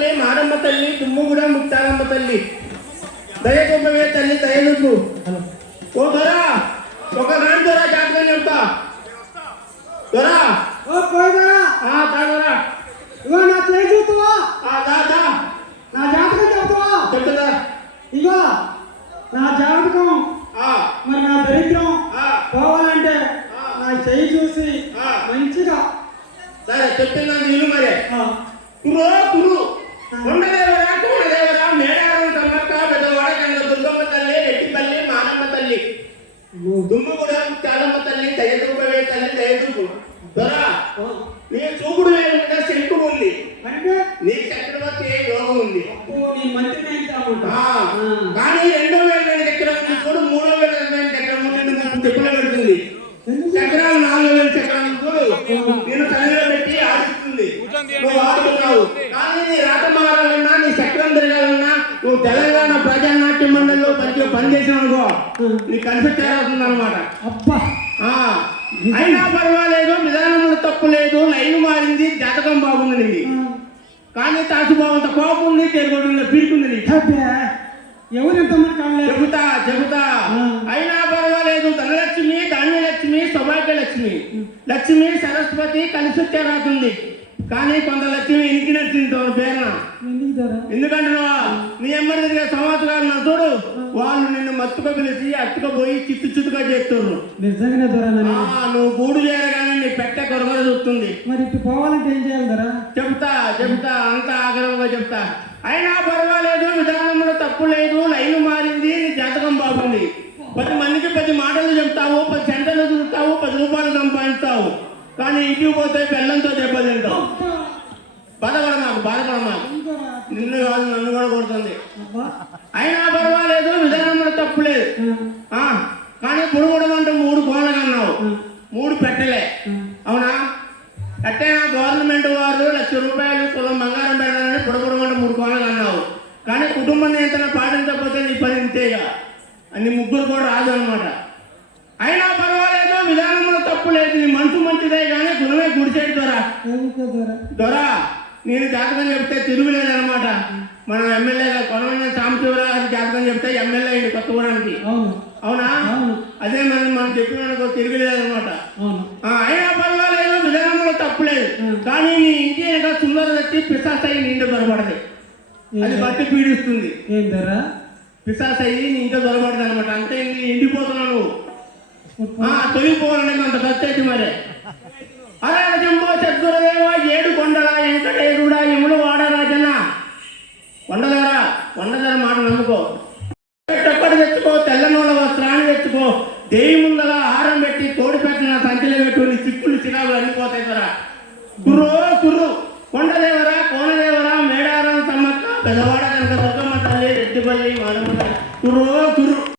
తల్లి మారమ్మ తల్లి తుమ్ముగూడ ముక్తారమ్మ తల్లి దయగొప్పవే తల్లి దయగొప్పు. ఓ దొరా ఒక రాని దొరా జాతకం చెప్తా. దొరా తాగరా ఇగో నా చేయి చూస్తావా? దా నా జాతకం చెప్తావా? చెప్తుందా? ఇగో నా జాతకం మరి నా దరిద్రం పోవాలంటే నా చేయి చూసి మంచిగా సరే చెప్తున్నా నీళ్ళు మరే. కురు కురు కొండదేవరా కోడదేవరా మేడారం తమ్మక్క పెద్దవాడ కన్న దుర్గమ్మ తల్లి రెట్టిపల్లి మానమ్మ తల్లి దుమ్ముగూడ చాలమ్మ తల్లి దయదూపవే తల్లి దయదూపు. దొరా నీ చూపుడు మీద శంకుడు ఉంది అంటే నీ చక్రవర్తి యోగం ఉంది. కానీ 2000 చక్రం ఉంది చూడు, 3000 చక్రం ఉంది చెప్పులో పెడుతుంది. చక్రాలు 4000 చక్రాలు చూడు నేను తల్లిలో పెట్టి ఆడిస్తుంది. నువ్వు ఆడుతున్నావు కానీ నీ రాత మారాలన్నా నీ చక్రం తిరగాలన్నా నువ్వు తెలంగాణ ప్రజానాట్య మండలిలో పనిచేసావు అనుకో నీ కలిసి చేరాల్సింది అనమాట. అయినా పర్వాలేదు, విధానంలో తప్పు లేదు, లైన్ మారింది, జాతకం బాగుంది నీది. కానీ తాసుబావంత కోపం ఉంది, తెలుగు పీరుకుంది. ఎవరు ఎంతమంది చెబుతా అయినా పర్వాలేదు. ధనలక్ష్మి, ధాన్యలక్ష్మి, సౌభాగ్యలక్ష్మి, లక్ష్మి సరస్వతి కలిసి చేరాతుంది. కానీ కొంత లక్ష్మి ఇంటికి నచ్చింది పేరున. ఎందుకంటున్నావా? నీ ఎమ్మడి తిరిగే సంవత్సరాలు నా చూడు, వాళ్ళు నిన్ను మత్తుగా పిలిచి అత్తుకపోయి చిత్తుగా చేస్తున్నారు. నిజంగానే దొరా నువ్వు గూడు చేయగానే నీ పెట్ట కొరగర చూస్తుంది. మరి ఇటు పోవాలంటే ఏం చేయాలి దొరా? చెప్తా అంత ఆగ్రహంగా చెప్తా. అయినా పర్వాలేదు, విధానంలో తప్పు లేదు, లైన్ మారింది, నీ జాతకం బాగుంది. 10 మందికి 10 మాటలు చెప్తావు, 10 సెంటర్లు చూస్తావు, 10 రూపాయలు సంపాదిస్తావు. కానీ ఇంటికి పోతే బెల్లంతో దెబ్బతింటావు. బాధపడమా నిన్ను కాదు నన్ను కూడా కొడుతుంది. అయినా పర్వాలేదు, విధానంలో తప్పు లేదు. కానీ పురుగుడం అంటే 3 కోళ్ళగా అన్నావు, 3 పెట్టలే. అవునా? అట్టేనా గవర్నమెంట్ వారు 1,00,000 రూపాయలు కులం బంగారం పెడతానని పుడగడం అంటే 3 కోళ్ళగా అన్నావు. కానీ కుటుంబ నియంత్రణ పాటించకపోతే నీ పని ఇంతేగా, నీ ముగ్గురు కూడా రాదు అనమాట. అయినా పర్వాలేదు, విధానంలో తప్పు లేదు, నీ మనసు మంచిదే కానీ గుణమే గుడిచేడు దొరా. నేను జాతకం చెప్తే తిరుగులేదనమాట. మన ఎమ్మెల్యేగా కొనవైన సాంబశివరావు జాతకం చెప్తే ఎమ్మెల్యే అయింది కొత్తగూడానికి. అవునా? అదే మనం చెప్పిన తిరుగులేదనమాట. అయినా పర్వాలేదు, విధానంలో తప్పులేదు. కానీ నీ ఇంటి వెనక సుందర వచ్చి పిశాసయ్యి నీ ఇంట్లో దొరబడదు. అది బట్టి పీడిస్తుంది. పిశాసయ్యి నీ ఇంట్లో దొరబడదు అనమాట. అంతే ఎండిపోతున్నావు, తొలిపోవాలని అంత ఖర్చు మరి. అరే జంబో సద్గురుదేవ 7 కొండల వెంకటేరుడా యములు వాడరాజన్న. కొండధర మాట నమ్ముకో. ఒక్కటి తెచ్చుకో, తెల్ల నూనె వస్త్రాన్ని తెచ్చుకో, దేవి ముందల ఆహారం పెట్టి తోడు పెట్టిన సంచిలో పెట్టు, నీ చిక్కులు చిరాకులు అన్నిపోతాయి కదా. కుర్రు కొండదేవరా కోనదేవరా మేడారం సమ్మక్క పెదవాడ కనుక దుర్గమ్మ తల్లి రెడ్డిపల్లి మాడమ్మ కుర్రు